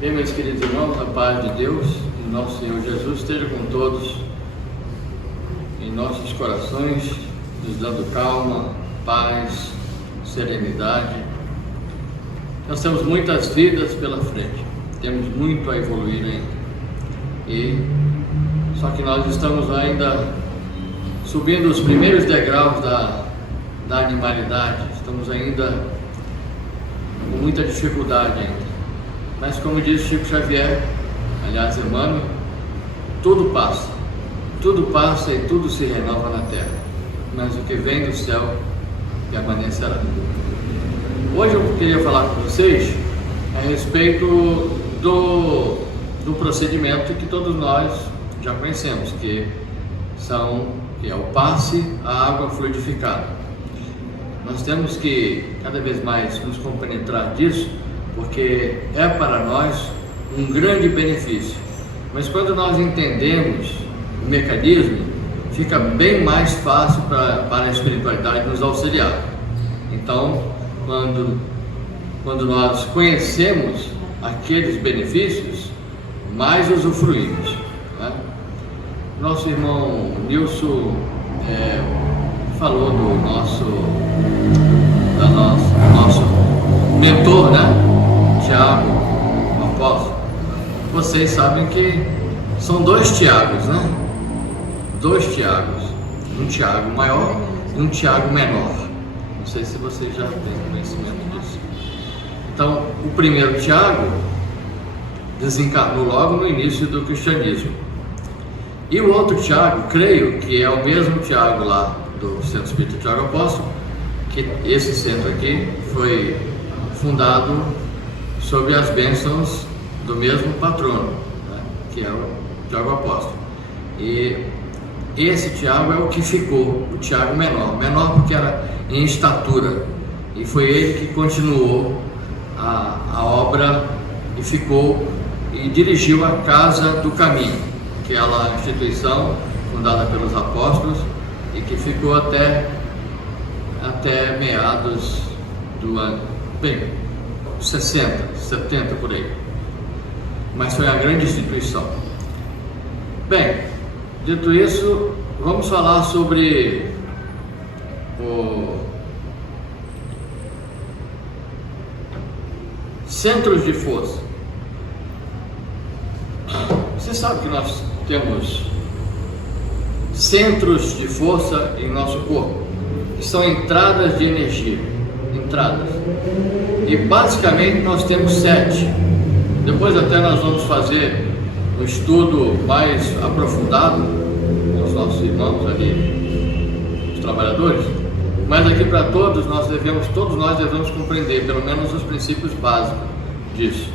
Bem, meus queridos irmãos, a paz de Deus e nosso Senhor Jesus esteja com todos em nossos corações, nos dando calma, paz, serenidade. Nós temos muitas vidas pela frente, temos muito a evoluir ainda. Só que nós estamos ainda subindo os primeiros degraus da animalidade, estamos ainda com muita dificuldade ainda. Mas como diz Chico Xavier, aliás, Emmanuel, tudo passa e tudo se renova na terra, mas o que vem do céu permanecerá. Hoje eu queria falar com vocês a respeito do procedimento que todos nós já conhecemos, que é o passe à água fluidificada. Nós temos que cada vez mais nos compenetrar disso, porque é para nós um grande benefício. Mas quando nós entendemos o mecanismo, fica bem mais fácil para a espiritualidade nos auxiliar. Então, quando nós conhecemos aqueles benefícios, mais usufruímos, né? Nosso irmão Nilson falou do nosso mentor, né? Tiago, o apóstolo. Vocês sabem que são dois Tiagos, né? Dois Tiagos, um Tiago maior e um Tiago menor. Não sei se vocês já têm conhecimento disso. Então, o primeiro Tiago desencarnou logo no início do cristianismo. E o outro Tiago, creio que é o mesmo Tiago lá do Centro Espírita Tiago Apóstolo, que esse centro aqui foi fundado sob as bênçãos do mesmo patrono, né, que é o Tiago Apóstolo. E esse Tiago é o que ficou, o Tiago menor porque era em estatura, e foi ele que continuou a obra e ficou e dirigiu a Casa do Caminho, aquela instituição fundada pelos apóstolos e que ficou até meados do ano 60, 70 por aí, mas foi uma grande instituição. Bem, dito isso, vamos falar sobre centros de força. Você sabe que nós temos centros de força em nosso corpo, que são entradas de energia, e basicamente nós temos 7. Depois até nós vamos fazer um estudo mais aprofundado com os nossos irmãos ali, os trabalhadores, mas aqui para todos nós devemos compreender pelo menos os princípios básicos disso.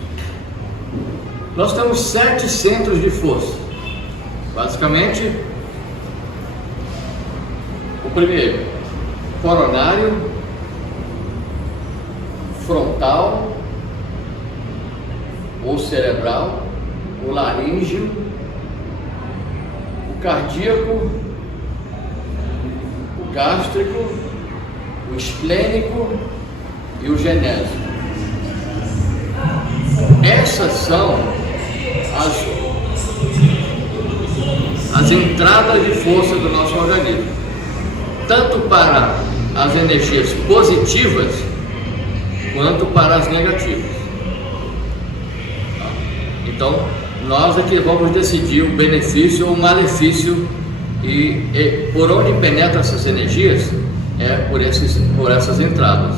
Nós temos 7 centros de força. Basicamente, o primeiro, coronário, frontal ou cerebral, o laríngeo, o cardíaco, o gástrico, o esplênico e o genésico. Essas são as entradas de força do nosso organismo, tanto para as energias positivas quanto para as negativas. Então, nós aqui vamos decidir o benefício ou o malefício e por onde penetram essas energias é por essas entradas.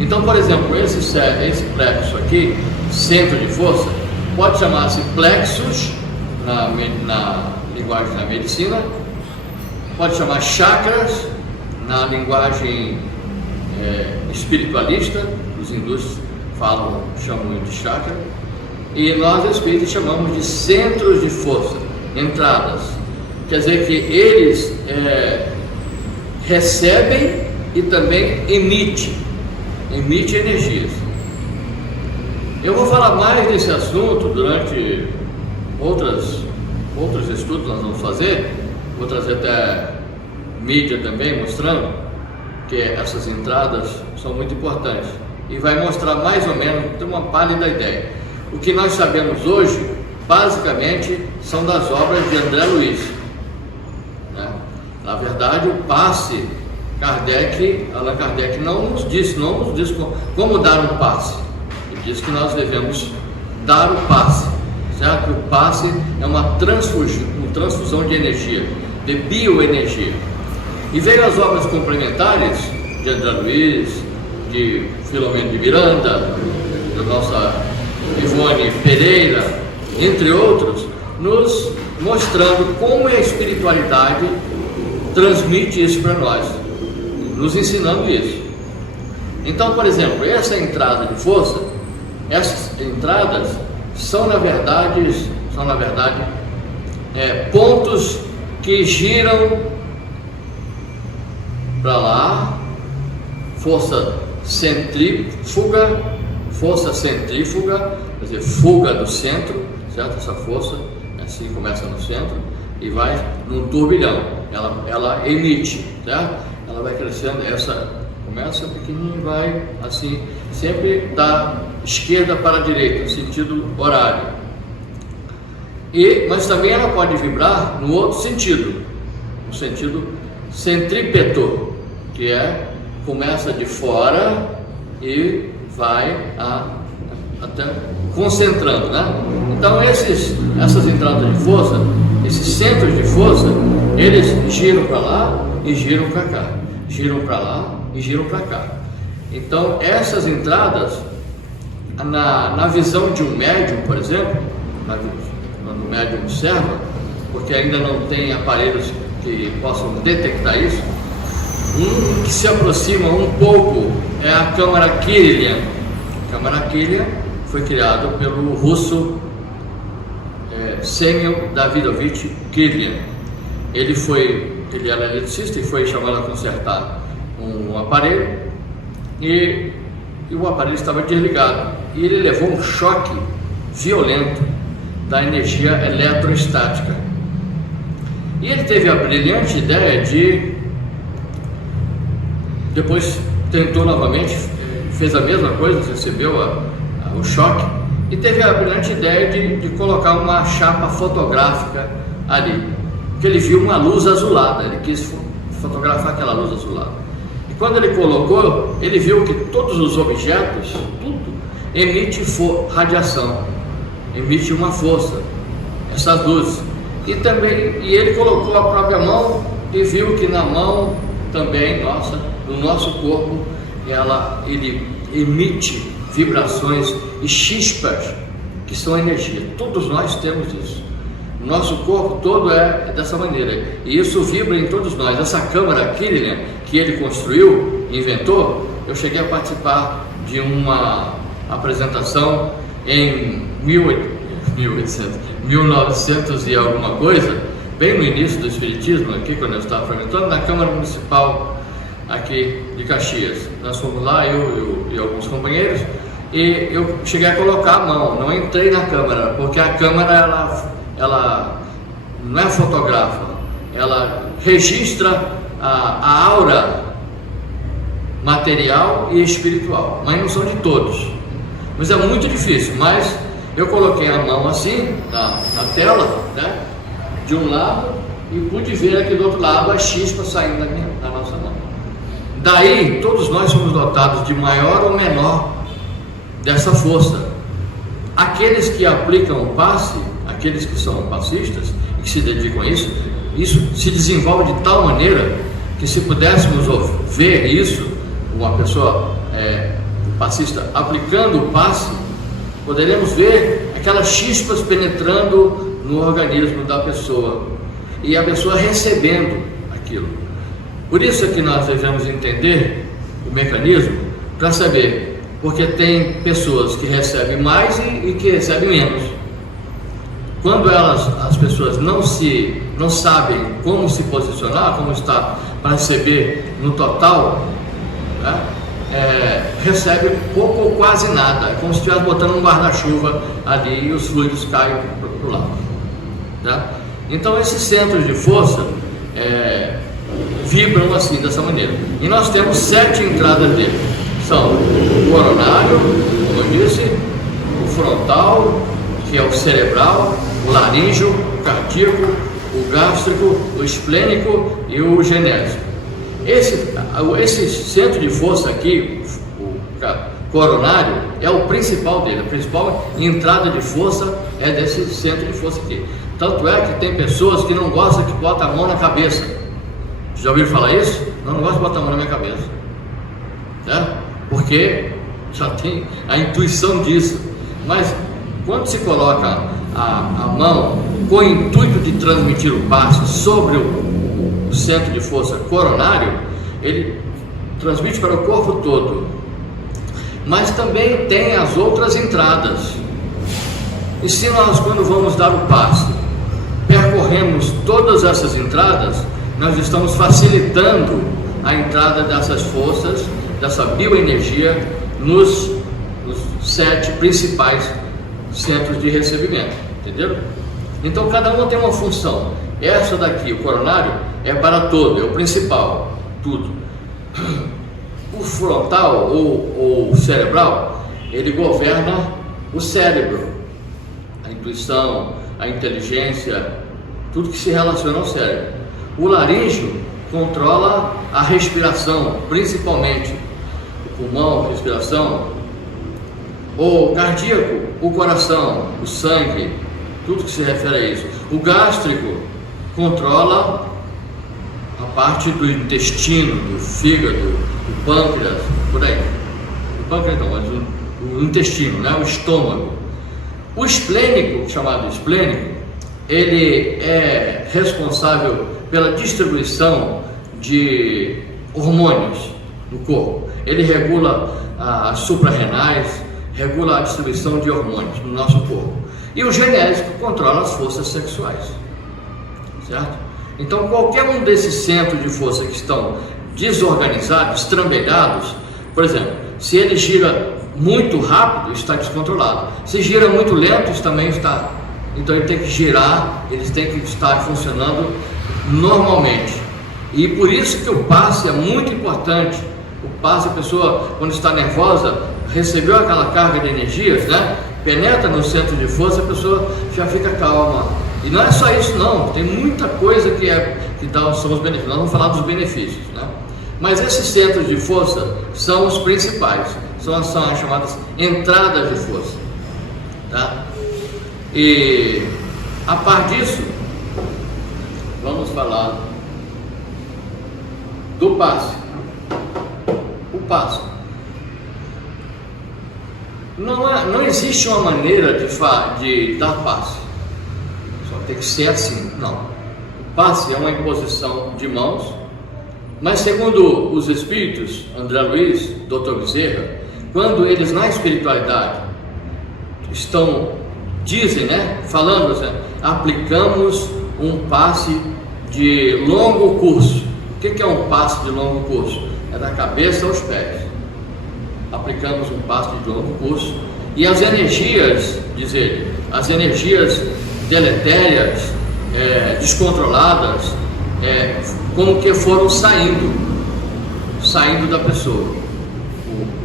Então, por exemplo, esse plexo aqui, centro de força, pode chamar-se plexus na linguagem da medicina, pode chamar chakras na linguagem espiritualista, os hindus chamam de chakra, e nós espíritas chamamos de centros de força, entradas. Quer dizer que eles recebem e também emitem energias. Eu vou falar mais desse assunto durante outros estudos que nós vamos fazer. Vou trazer até mídia também mostrando que essas entradas são muito importantes e vai mostrar mais ou menos, ter uma pálida ideia. O que nós sabemos hoje, basicamente, são das obras de André Luiz, né? Na verdade, o passe, Allan Kardec não nos disse como dar um passe. Ele disse que nós devemos dar o passe, certo? O passe é uma transfusão de energia, de bioenergia. E veio as obras complementares de André Luiz, de Filomeno de Miranda, da nossa Ivone Pereira, entre outros, nos mostrando como a espiritualidade transmite isso para nós, nos ensinando isso. Então, por exemplo, essa entrada de força, essas entradas são na verdade pontos que giram para lá, força centrífuga, quer dizer, fuga do centro, certo? Essa força assim começa no centro e vai num turbilhão, ela emite, certo? Ela vai crescendo, essa começa pequenininho e vai assim, sempre da esquerda para a direita, sentido horário. Mas também ela pode vibrar no outro sentido, no sentido centrípeto, que começa de fora e vai até concentrando, né? Então essas entradas de força, esses centros de força, eles giram para lá e giram para cá, giram para lá e giram para cá. Então essas entradas, na visão de um médium, por exemplo, quando o médium observa, porque ainda não tem aparelhos que possam detectar isso, um que se aproxima um pouco é a câmara Kirlian. A câmara Kirlian foi criada pelo russo Semyon Davidovich Kirlian. Ele era eletricista e foi chamado a consertar um aparelho e o aparelho estava desligado e ele levou um choque violento da energia eletrostática. E ele teve a brilhante ideia depois tentou novamente, fez a mesma coisa, recebeu o choque e teve a brilhante ideia de colocar uma chapa fotográfica ali, porque ele viu uma luz azulada, ele quis fotografar aquela luz azulada. E quando ele colocou, ele viu que todos os objetos, tudo, emite radiação, emite uma força, essas luzes. E ele colocou a própria mão e viu que na mão também, no nosso corpo, ele emite vibrações e chispas, que são energia. Todos nós temos isso. O nosso corpo todo é dessa maneira. E isso vibra em todos nós. Essa câmara Kirlian, que ele construiu, inventou, eu cheguei a participar de uma apresentação em 1900 e alguma coisa, bem no início do Espiritismo, aqui quando eu estava frequentando, na Câmara Municipal aqui de Caxias. Nós fomos lá, eu e alguns companheiros, e eu cheguei a colocar a mão, não entrei na câmara, porque a câmara ela não é fotografa, ela registra a aura material e espiritual, mas não são de todos. Mas é muito difícil, mas eu coloquei a mão assim na tela, né, de um lado, e pude ver aqui do outro lado a chispa saindo da nossa mão. Daí todos nós somos dotados de maior ou menor dessa força. Aqueles que aplicam o passe, aqueles que são passistas e que se dedicam a isso se desenvolve de tal maneira que, se pudéssemos ver isso, uma pessoa passista aplicando o passe, poderemos ver aquelas chispas penetrando no organismo da pessoa e a pessoa recebendo aquilo. Por isso é que nós devemos entender o mecanismo para saber, porque tem pessoas que recebem mais e que recebem menos. Quando as pessoas não sabem como se posicionar, como está para receber no total, né, recebe pouco ou quase nada. É como se estivesse botando um guarda-chuva ali e os fluidos caem para o lado. Né? Então esses centros de força vibram assim, dessa maneira. E nós temos 7 entradas dele. são o coronário, como eu disse, o frontal, que é o cerebral, o laríngeo, o cardíaco, o gástrico, o esplênico e o genésico. Esse centro de força aqui, o coronário, é o principal dele. A principal entrada de força é desse centro de força aqui. Tanto é que tem pessoas que não gostam que botam a mão na cabeça. Já ouviram falar isso? Não gosto de botar a mão na minha cabeça, certo? Porque já tem a intuição disso. Mas quando se coloca a mão com o intuito de transmitir o passe sobre o centro de força coronário, ele transmite para o corpo todo. Mas também tem as outras entradas. E se nós, quando vamos dar o passe, percorremos todas essas entradas, nós estamos facilitando a entrada dessas forças, dessa bioenergia nos 7 principais centros de recebimento, entenderam? Então cada um tem uma função. Essa daqui, o coronário, é para todo, é o principal, tudo. O frontal ou cerebral, ele governa o cérebro, a intuição, a inteligência, tudo que se relaciona ao cérebro. O laríngeo controla a respiração, principalmente o pulmão, a respiração. O cardíaco, o coração, o sangue, tudo que se refere a isso. O gástrico controla a parte do intestino, do fígado, do pâncreas, por aí. O pâncreas não, mas o intestino, né? O estômago. O esplênico, chamado esplênico, ele é responsável pela distribuição de hormônios no corpo. Ele regula as suprarrenais, regula a distribuição de hormônios no nosso corpo. E o genésico controla as forças sexuais, certo? Então qualquer um desses centros de força que estão desorganizados, estrambelhados, por exemplo, se ele gira muito rápido, está descontrolado. Se gira muito lento, isso também está. Então ele tem que girar, eles têm que estar funcionando normalmente. E por isso que o passe é muito importante. O passe, a pessoa, quando está nervosa, recebeu aquela carga de energias, né? Penetra no centro de força, a pessoa já fica calma. E não é só isso não, tem muita coisa que são os benefícios. Nós vamos falar dos benefícios, né? Mas esses centros de força são os principais, são as chamadas entradas de força, tá? E a par disso, vamos falar do passe. O passe. Não existe uma maneira de dar passe. Só tem que ser assim. Não. O passe é uma imposição de mãos, mas segundo os espíritos, André Luiz, Dr. Bezerra, quando eles na espiritualidade dizem, né, falando assim, aplicamos um passe de longo curso. O que é um passe de longo curso? É da cabeça aos pés. Aplicamos um passe de longo curso e as energias, diz ele, as energias deletérias, descontroladas, como que foram saindo da pessoa.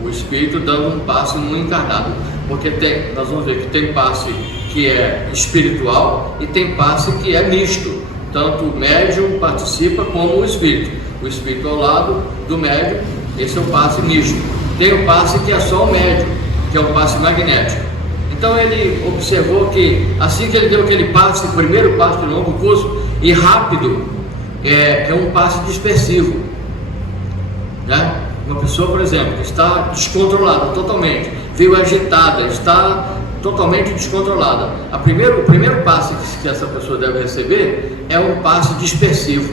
O espírito dando um passe no encarnado, porque nós vamos ver que tem passe que é espiritual e tem passe que é misto. Tanto o médium participa como o espírito ao lado do médium. Esse é o passe misto. Tem o passe que é só o médium, que é o passe magnético. Então ele observou que assim que ele deu aquele passe, o primeiro passe de longo curso e rápido, é um passe dispersivo, né? Uma pessoa, por exemplo, que está descontrolada totalmente, veio agitada, está totalmente descontrolada. O primeiro passe que essa pessoa deve receber é um passe dispersivo,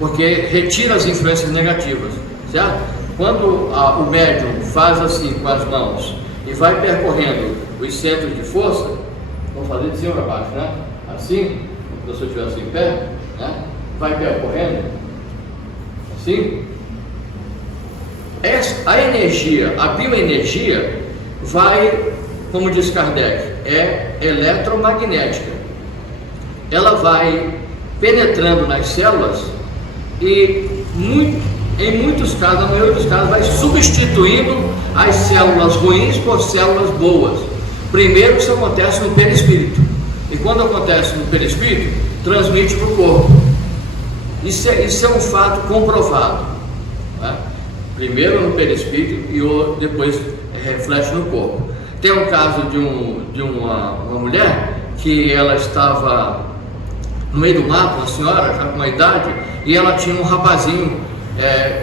porque retira as influências negativas, certo? Quando o médium faz assim com as mãos e vai percorrendo os centros de força, vamos fazer de cima para baixo, né? Assim, se você estiver assim em pé, né? Vai percorrendo, assim. A energia, a bioenergia vai, como diz Kardec, é eletromagnética. Ela vai penetrando nas células e em muitos casos, na maioria dos casos, vai substituindo as células ruins por células boas. Primeiro isso acontece no perispírito, e quando acontece no perispírito, transmite para o corpo. Isso é um fato comprovado, tá? Primeiro no perispírito e depois reflete no corpo. Tem um caso de uma mulher que ela estava no meio do mato, uma senhora já com uma idade, e ela tinha um rapazinho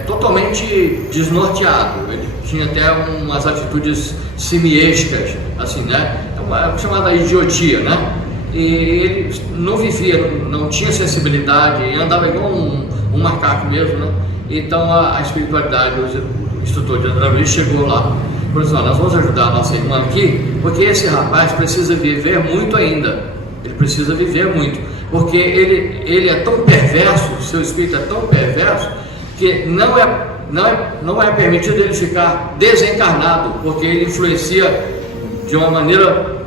totalmente desnorteado. Ele tinha até umas atitudes simiescas, assim, né? Uma chamada idiotia, né? E ele não vivia, não tinha sensibilidade, andava igual um macaco mesmo, né? Então a espiritualidade, o instrutor de André Luiz chegou lá. Por isso, nós vamos ajudar a nossa irmã aqui, porque esse rapaz precisa viver muito ainda. Ele precisa viver muito, porque ele é tão perverso, o seu espírito é tão perverso, que não é permitido ele ficar desencarnado, porque ele influencia de uma maneira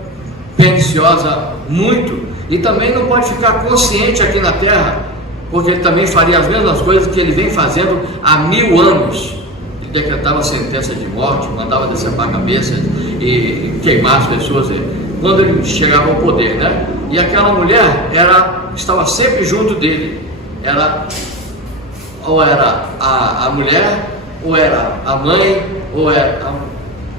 perniciosa muito, e também não pode ficar consciente aqui na Terra, porque ele também faria as mesmas coisas que ele vem fazendo há 1000 anos. Ele decretava sentença de morte, mandava decepar cabeças e queimar as pessoas quando ele chegava ao poder, né? E aquela mulher estava sempre junto dele, ou era a mulher, ou era a mãe,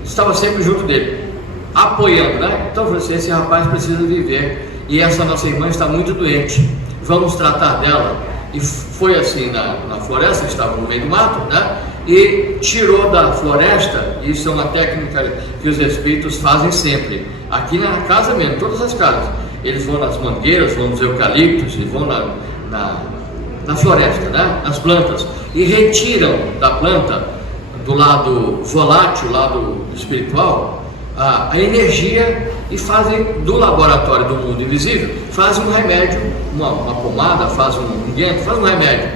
estava sempre junto dele, apoiando, né? Então eu falei assim, esse rapaz precisa viver, e essa nossa irmã está muito doente, vamos tratar dela. E foi assim na floresta, estava no meio do mato, né? E tirou da floresta. Isso é uma técnica que os espíritos fazem sempre, aqui na casa mesmo, todas as casas. Eles vão nas mangueiras, vão nos eucaliptos, e vão na floresta, né? Nas plantas, e retiram da planta, do lado volátil, lado espiritual, a energia, e fazem do laboratório do mundo invisível, fazem um remédio, uma pomada, fazem um unguento, fazem um remédio,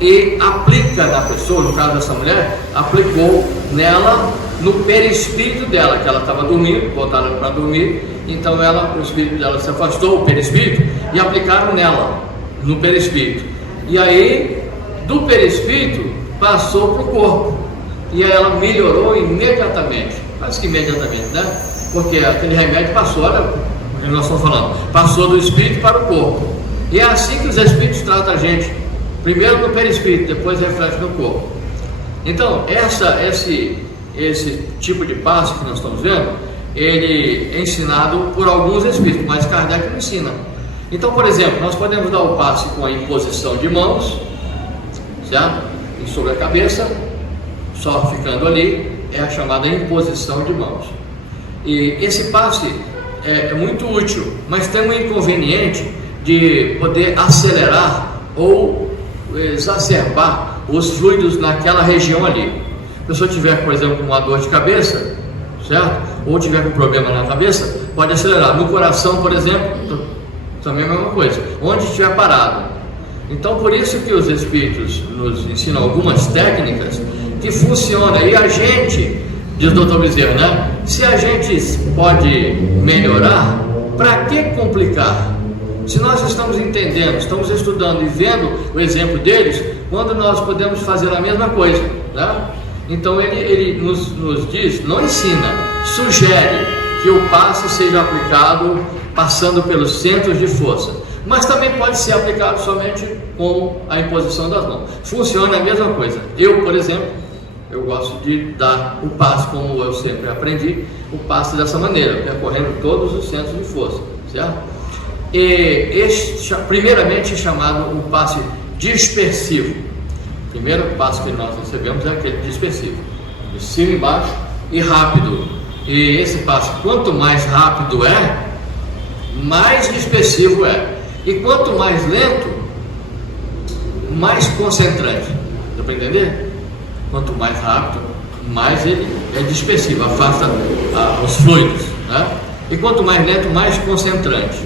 e aplica na pessoa. No caso dessa mulher, aplicou nela, no perispírito dela, que ela estava dormindo, botaram para dormir, então o espírito dela se afastou, o perispírito, e aplicaram nela, no perispírito, e aí do perispírito passou para o corpo, e aí ela melhorou imediatamente, quase que imediatamente, né? Porque aquele remédio passou, olha o que nós estamos falando, passou do espírito para o corpo. E é assim que os espíritos tratam a gente, primeiro no perispírito, depois reflete no corpo. Então esse tipo de passo que nós estamos vendo, ele é ensinado por alguns espíritos, mas Kardec não ensina. Então, por exemplo, nós podemos dar o passe com a imposição de mãos, certo? Sobre a cabeça, só ficando ali, é a chamada imposição de mãos. E esse passe é muito útil, mas tem um inconveniente de poder acelerar ou exacerbar os fluidos naquela região ali. Se a pessoa tiver, por exemplo, com uma dor de cabeça, certo? Ou tiver com problema na cabeça, pode acelerar. No coração, por exemplo, também é a mesma coisa, onde estiver parado. Então, por isso que os espíritos nos ensinam algumas técnicas que funcionam, e a gente, diz o Dr. Bezerra, né? Se a gente pode melhorar, para que complicar? Se nós estamos entendendo, estamos estudando e vendo o exemplo deles, quando nós podemos fazer a mesma coisa, né? Então ele nos diz, não ensina, sugere que o passe seja aplicado passando pelos centros de força, mas também pode ser aplicado somente com a imposição das mãos. Funciona a mesma coisa. Eu, por exemplo, eu gosto de dar o passe, como eu sempre aprendi, o passe dessa maneira, percorrendo todos os centros de força, certo? E este, primeiramente, é chamado o passe dispersivo. O primeiro passe que nós recebemos é aquele dispersivo, de cima e baixo e rápido. E esse passe, quanto mais rápido é, mais dispersivo é. E quanto mais lento, mais concentrante. Dá para entender? Quanto mais rápido, mais ele é dispersivo, afasta os fluidos, né? E quanto mais lento, mais concentrante,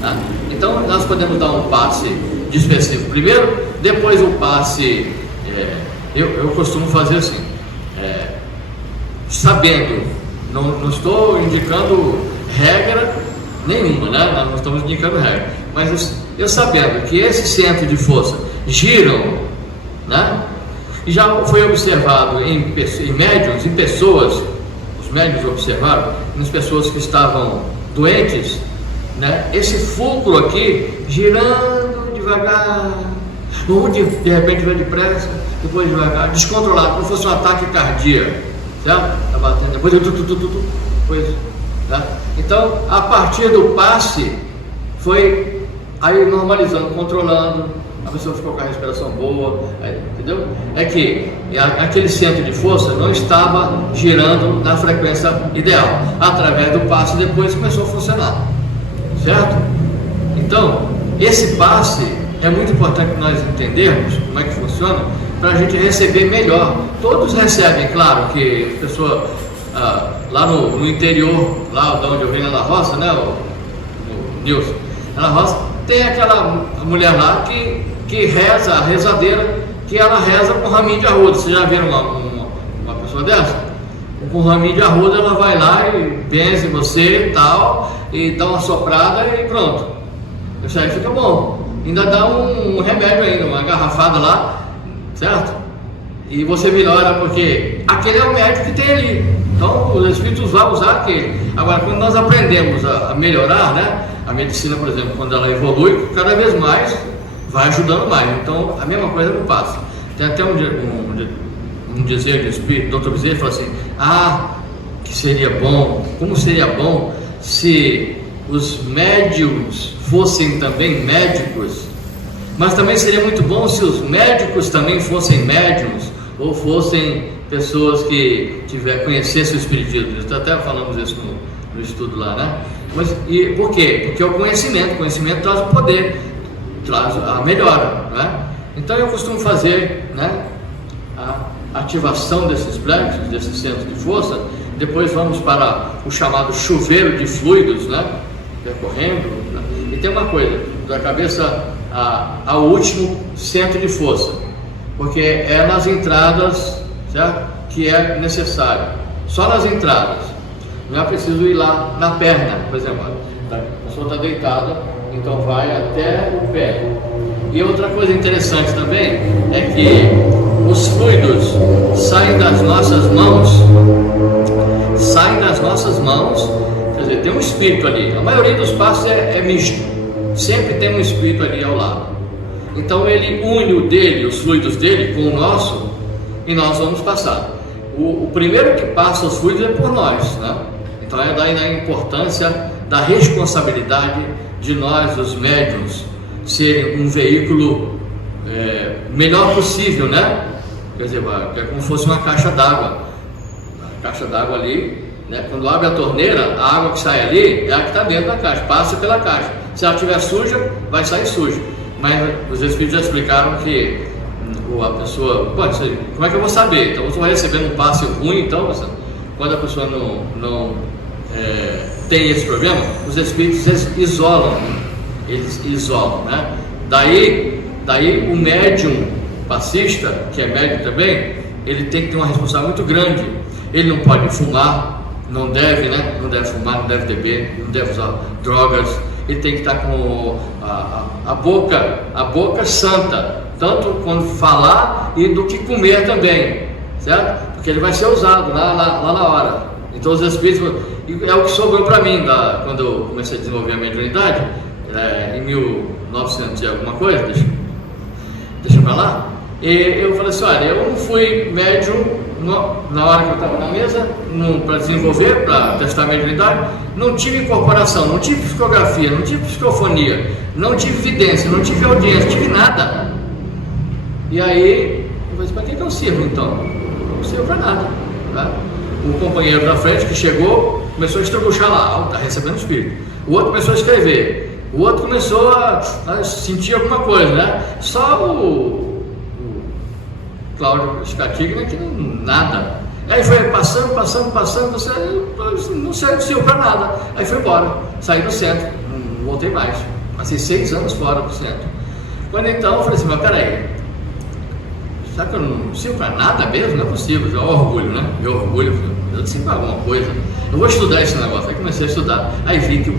tá? Então nós podemos dar um passe dispersivo primeiro, depois o passe, eu costumo fazer assim, sabendo, não estou indicando regra nenhuma, né? Nós não estamos indicando regra, mas eu sabendo que esse centro de força giram, né? E já foi observado em médiuns, em pessoas, os médiuns observaram, nas pessoas que estavam doentes, né, esse fulcro aqui girando devagar, ou de repente vai depressa, depois devagar, descontrolado, como se fosse um ataque cardíaco, certo? Tá batendo, depois coisa, tá? Então, a partir do passe, foi aí normalizando, controlando, a pessoa ficou com a respiração boa, entendeu? É que aquele centro de força não estava girando na frequência ideal. Através do passe, depois começou a funcionar, certo? Então, esse passe é muito importante que nós entendermos como é que funciona, para a gente receber melhor. Todos recebem, claro, que a pessoa lá no interior, lá de onde eu venho, na roça, né, o Nilson, na roça, tem aquela mulher lá que reza, a rezadeira, que ela reza com raminho de arruda. Vocês já viram uma pessoa dessa? Com raminho de arruda, ela vai lá e benze você e tal, e dá uma soprada e pronto. Isso aí fica bom. Ainda dá um remédio ainda, uma garrafada lá, certo? E você melhora, porque aquele é o médico que tem ali. Então os espíritos vão usar aquele. Agora, quando nós aprendemos a melhorar, né? A medicina, por exemplo, quando ela evolui, cada vez mais vai ajudando mais. Então, a mesma coisa não passa. Tem até um dizer do espírito, Dr. Bezerra fala assim: que seria bom, como seria bom se os médiums fossem também médicos, mas também seria muito bom se os médicos também fossem médiums, ou fossem pessoas que conhecessem o espiritismo. Até falamos isso no estudo lá, né? Mas, e por quê? Porque o conhecimento traz o poder, traz a melhora, né? Então eu costumo fazer, né, a ativação desses plexos, desses centros de força. Depois vamos para o chamado chuveiro de fluidos, né, percorrendo, né? E tem uma coisa, da cabeça ao último centro de força, porque é nas entradas, certo? Que é necessário, só nas entradas. Não é preciso ir lá na perna, por exemplo, a pessoa está deitada, então vai até o pé. E outra coisa interessante também é que os fluidos saem das nossas mãos, quer dizer, tem um espírito ali. A maioria dos passos é misto, sempre tem um espírito ali ao lado. Então ele une os fluidos dele com o nosso, e nós vamos passar. O primeiro que passa os fluidos é por nós, né? Então é daí a importância da responsabilidade de nós, os médiuns, serem um veículo melhor possível, né? Quer dizer, é como se fosse uma caixa d'água. A caixa d'água ali, né? Quando abre a torneira, a água que sai ali é a que está dentro da caixa, passa pela caixa. Se ela estiver suja, vai sair suja. Mas os espíritos já explicaram que a pessoa, como é que eu vou saber? Então eu estou recebendo um passe ruim, então quando a pessoa não tem esse problema, os espíritos eles isolam, né? Daí o médium passista, que é médium também, ele tem que ter uma responsabilidade muito grande. Ele não pode fumar, não deve, né? Não deve fumar, não deve beber, não deve usar drogas. Ele tem que estar com a boca santa, tanto quando falar e do que comer também, certo? Porque ele vai ser usado lá na hora. Então os espíritos, é o que sobrou para mim quando eu comecei a desenvolver a mediunidade, em 1900 e alguma coisa, deixa pra lá. E eu falei assim: olha, eu não fui médium na hora que eu estava na mesa, para desenvolver, para testar a mediunidade, não tive incorporação, não tive psicografia, não tive psicofonia, não tive vidência, não tive audiência, não tive nada. E aí, eu falei: para que eu sirvo então? Não sirvo para nada, tá? O companheiro da frente que chegou começou a estrabuchar lá, está recebendo espírito. O outro começou a escrever, o outro começou a sentir alguma coisa, né? Só o Cláudio Scatigna que nada. Aí foi passando, não serviu para nada. Aí foi embora, saí do centro, não voltei mais. Passei 6 anos fora do centro. Quando então eu falei assim: mas peraí, será que eu não sirvo para nada mesmo? Não é possível. Olha o orgulho, né? Meu orgulho, eu sirvo para alguma coisa. Eu vou estudar esse negócio. Aí comecei a estudar. Aí vi que o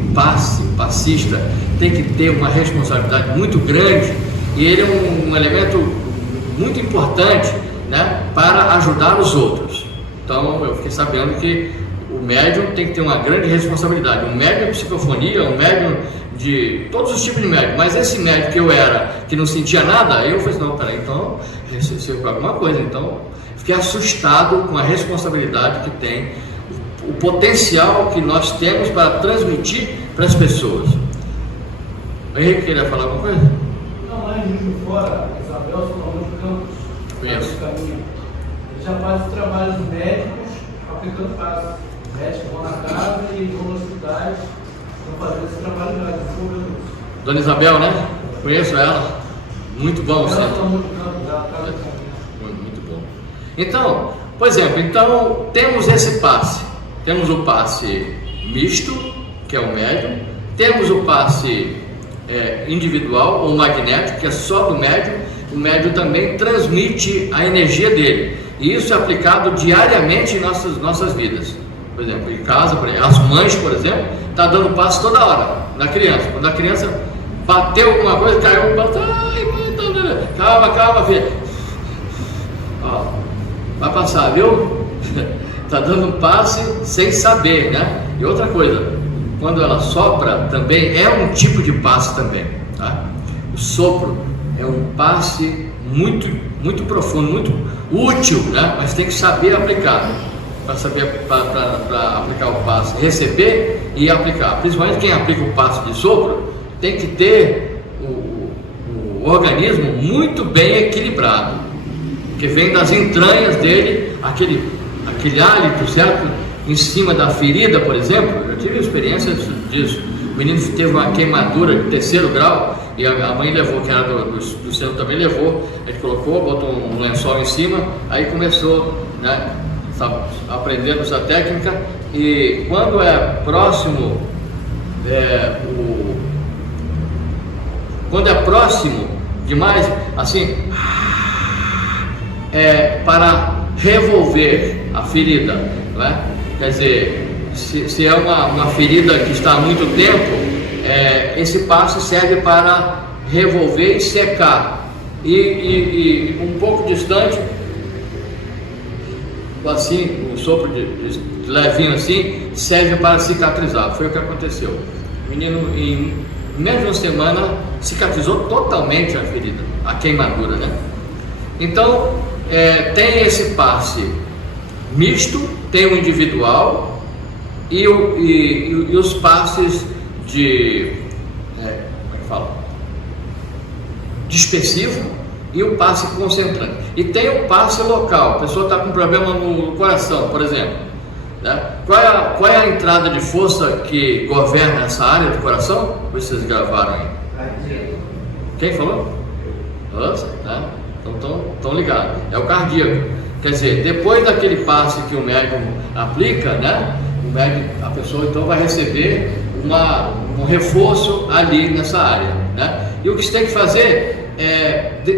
passista tem que ter uma responsabilidade muito grande, e ele é um elemento muito importante né, para ajudar os outros. Então eu fiquei sabendo que o médium tem que ter uma grande responsabilidade. Um médium de psicofonia, um médium de todos os tipos de médium, mas esse médium que eu era, que não sentia nada, eu falei, não, peraí, então recebeu alguma coisa. Então fiquei assustado com a responsabilidade que tem, o potencial que nós temos para transmitir para as pessoas. O Henrique queria falar alguma coisa? Não, lá em Juiz de Fora, Isabel Solomão de Campos, conheço. Ele já faz os trabalhos médicos aplicando passe. Médicos vão na casa e vão na cidade, vão fazer esse trabalho já, desenvolvendo isso. Dona Isabel, né? Conheço ela. Muito bom, certo? Muito bom. Então, por exemplo, então temos esse passe. Temos o passe misto, que é o médium. Temos o passe individual ou magnético, que é só do médium. O médium também transmite a energia dele. E isso é aplicado diariamente em nossas vidas. Por exemplo, em casa, as mães, por exemplo, estão dando passe toda hora na criança. Quando a criança bateu alguma coisa, caiu um passe, ai mãe, calma, filha. Ó, vai passar, viu? Está dando passe sem saber, né? E outra coisa, quando ela sopra também é um tipo de passe também, tá? O sopro é um passe muito profundo, muito útil, né? Mas tem que saber aplicar, para saber para aplicar o passe, receber e aplicar. Principalmente quem aplica o passe de sopro tem que ter o organismo muito bem equilibrado, que vem das entranhas dele, aquele hálito, certo? Em cima da ferida, por exemplo. Eu tive experiência disso. O menino teve uma queimadura de 3º grau e a mãe levou, que era do centro também levou. Ele colocou, botou um lençol em cima, aí começou, né, aprendendo essa técnica. E quando é próximo, quando é próximo demais, assim, para revolver a ferida, não é? Quer dizer, se é uma ferida que está há muito tempo, esse passe serve para revolver e secar. E um pouco distante, assim, o sopro de levinho assim, serve para cicatrizar. Foi o que aconteceu. O menino, em menos de uma semana, cicatrizou totalmente a ferida, a queimadura, né? Então, tem esse passe misto, tem o individual e os passes de dispersivo e o passe concentrante. E tem o passe local. A pessoa está com problema no coração, por exemplo, né? Qual é a entrada de força que governa essa área do coração? Vocês gravaram aí? Quem falou? Nossa, né? Então estão ligados. É o cardíaco. Quer dizer, depois daquele passe que o médium aplica, né? A pessoa então vai receber um reforço ali nessa área, né? E o que você tem que fazer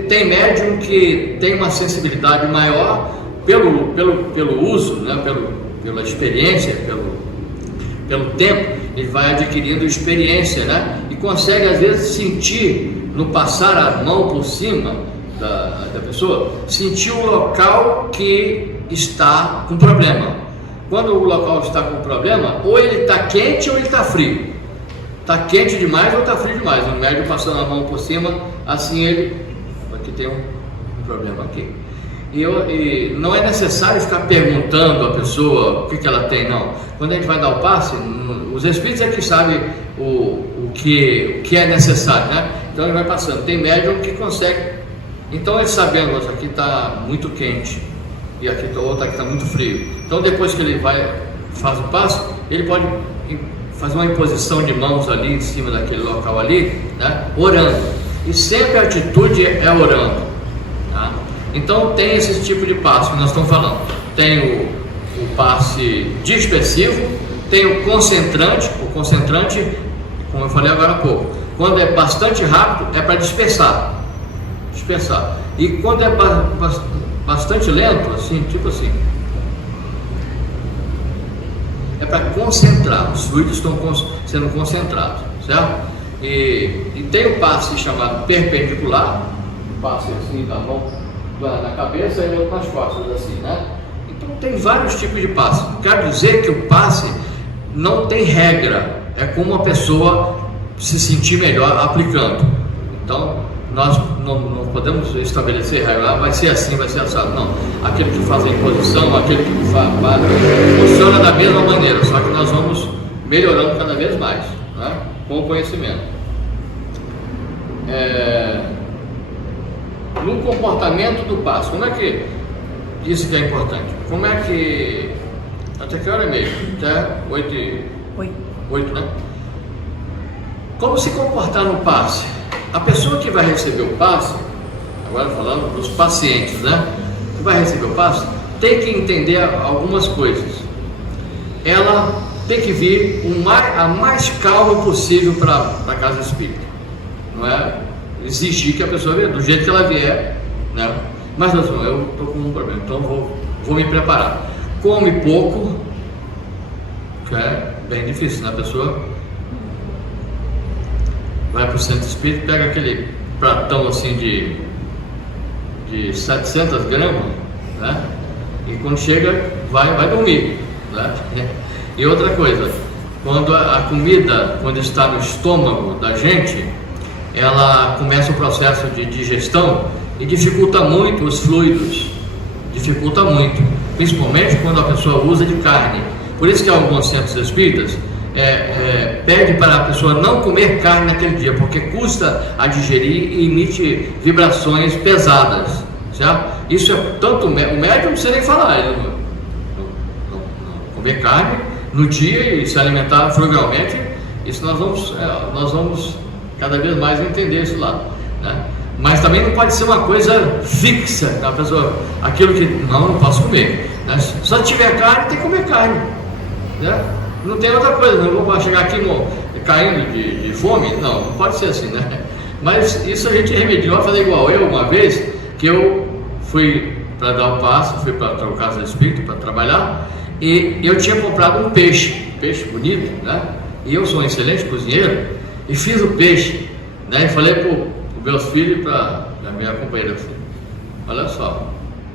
tem médium que tem uma sensibilidade maior pelo uso, né? Pela experiência, pelo tempo, ele vai adquirindo experiência, né? E consegue às vezes sentir, no passar a mão por cima da pessoa, sentir o local que está com problema. Quando o local está com problema, ou ele está quente ou ele está frio. Está quente demais ou está frio demais. O médium passando a mão por cima, assim ele, aqui tem um problema aqui. E não é necessário ficar perguntando a pessoa o que ela tem, não. Quando a gente vai dar o passe, os espíritos é que sabem o que é necessário, né? Então ele vai passando. Tem médium que consegue. Então ele sabendo, isso aqui está muito quente e aqui outra aqui está muito frio. Então depois que ele faz o passo, ele pode fazer uma imposição de mãos ali em cima daquele local ali, né? Orando. E sempre a atitude é orando, tá? Então tem esse tipo de passo que nós estamos falando. Tem o passe dispersivo, tem o concentrante. O concentrante, como eu falei agora há pouco, quando é bastante rápido é para dispersar. E quando é bastante lento, assim, tipo assim, é para concentrar. Os fluidos estão sendo concentrados, certo? E tem o passe chamado perpendicular, o passe assim da mão na cabeça e outro nas costas, assim, né? Então tem vários tipos de passe. Quero dizer que o passe não tem regra, é como a pessoa se sentir melhor aplicando. Então nós não podemos estabelecer regra, vai ser assim, vai ser assado. Não, aquele que faz a imposição, aquele que faz, funciona da mesma maneira, só que nós vamos melhorando cada vez mais, né? Com o conhecimento. No comportamento do passe, como é que isso que é importante? Como é que até que hora é mesmo? Até 8, né? Como se comportar no passe? A pessoa que vai receber o passe, agora falando dos pacientes, né? Que vai receber o passe, tem que entender algumas coisas. Ela tem que vir a mais calma possível para a casa espírita. Não é exigir que a pessoa venha do jeito que ela vier, né? Mas assim, eu estou com um problema, então vou me preparar. Come pouco, que é bem difícil, né? A pessoa vai para o centro espírita, pega aquele pratão assim de 700 gramas, né? E quando chega, vai dormir, né? E outra coisa, quando a comida, quando está no estômago da gente, ela começa o processo de digestão e dificulta muito os fluidos, dificulta muito, principalmente quando a pessoa usa de carne. Por isso que alguns centros espíritas pede para a pessoa não comer carne naquele dia, porque custa a digerir e emite vibrações pesadas, certo? Isso é tanto o médium não precisa nem falar, ele não comer carne no dia e se alimentar frugalmente. Isso nós vamos cada vez mais entender esse lado, né? Mas também não pode ser uma coisa fixa, a pessoa, aquilo que não posso comer, né? Se tiver carne, tem que comer carne, né? Não tem outra coisa, não vou chegar aqui caindo de fome, não pode ser assim, né? Mas isso a gente remediou a fazer igual eu, uma vez que eu fui para dar o passo, fui para o Casa Espírita para trabalhar, e eu tinha comprado um peixe bonito, né? E eu sou um excelente cozinheiro, e fiz o peixe, né? E falei para os meus filhos e para a minha companheira assim: olha só,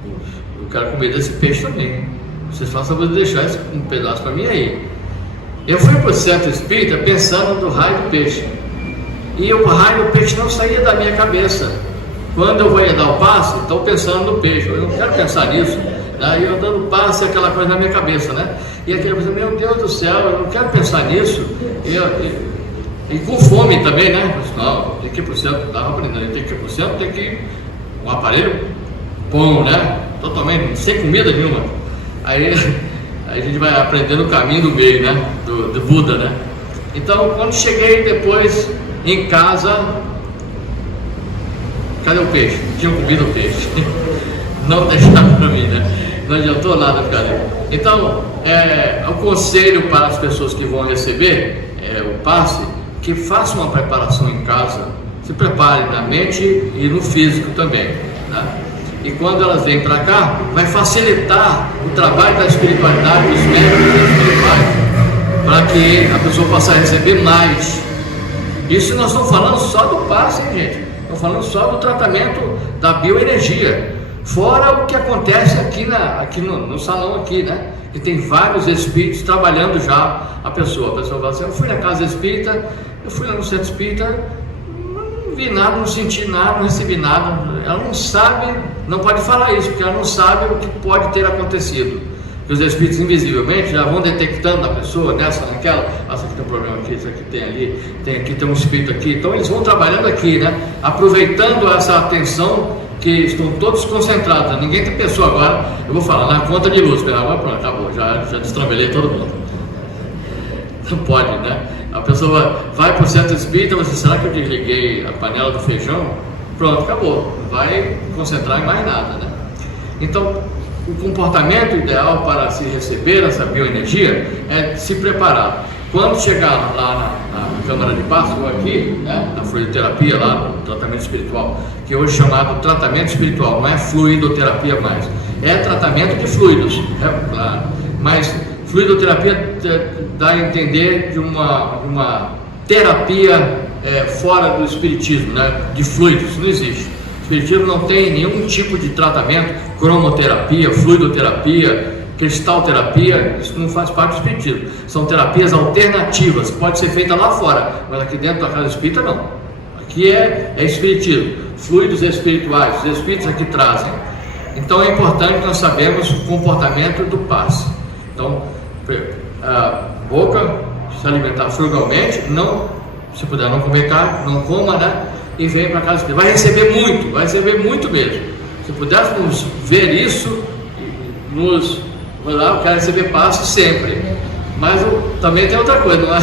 eu quero comer desse peixe também, vocês façam para deixar um pedaço para mim aí. Eu fui para o centro espírita pensando no raio do peixe, e o raio do peixe não saía da minha cabeça. Quando eu vou dar o passe, estou pensando no peixe, eu não quero pensar nisso. Aí eu dando passe, aquela coisa na minha cabeça, né? E aquele coisa, meu Deus do céu, eu não quero pensar nisso. E com fome também, né? Não, tem que ir para o centro, estava aprendendo, tem que ir para o centro, tem que ir um aparelho bom, né? Totalmente, sem comida nenhuma. Aí a gente vai aprendendo o caminho do meio, né? Do Buda, né? Então, quando cheguei depois em casa, cadê o peixe? Tinha comido o peixe. Não deixaram para mim, né? Não adiantou nada ficar ali. Então, o conselho para as pessoas que vão receber o passe, que façam uma preparação em casa, se preparem na mente e no físico também, né? E quando elas vêm para cá, vai facilitar o trabalho da espiritualidade, dos médicos espirituais, para que a pessoa possa receber mais. Isso nós estamos falando só do passe, hein, gente? Estamos falando só do tratamento da bioenergia, fora o que acontece aqui no salão aqui, né? Que tem vários espíritos trabalhando já a pessoa fala assim: eu fui na casa espírita, eu fui lá no centro espírita, não vi nada, não senti nada, não recebi nada. Ela não sabe, não pode falar isso, porque ela não sabe o que pode ter acontecido. Porque os espíritos invisivelmente já vão detectando a pessoa, nessa, naquela, aqui tem um problema aqui, isso aqui tem ali, tem um espírito aqui. Então eles vão trabalhando aqui, né? Aproveitando essa atenção, que estão todos concentrados, né? Ninguém tem pessoa agora, eu vou falar, na conta de luz, agora pronto, acabou, já destrambelhei todo mundo. Não pode, né? A pessoa vai para o centro espírita, você, será que eu desliguei a panela do feijão? Pronto, acabou, não vai concentrar em mais nada, né? Então, o comportamento ideal para se receber essa bioenergia é se preparar. Quando chegar lá na Câmara de Passe, ou aqui, né, na fluidoterapia, lá no tratamento espiritual, que hoje é chamado tratamento espiritual, não é fluidoterapia mais, é tratamento de fluidos, claro, mas fluidoterapia dá a entender de uma terapia fora do espiritismo, né, de fluidos. Não existe. Espiritismo não tem nenhum tipo de tratamento, cromoterapia, fluidoterapia, cristalterapia, isso não faz parte do espiritismo. São terapias alternativas, pode ser feita lá fora, mas aqui dentro da casa espírita não. Aqui é espiritismo, fluidos espirituais, os espíritos aqui trazem. Então é importante nós sabermos o comportamento do passe. Então, a boca, se alimentar frugalmente, não, se puder não comer carne, não coma, né? E venha para casa espírita. Vai receber muito mesmo. Se pudermos ver isso, eu quero receber passe sempre. Mas também tem outra coisa, não é?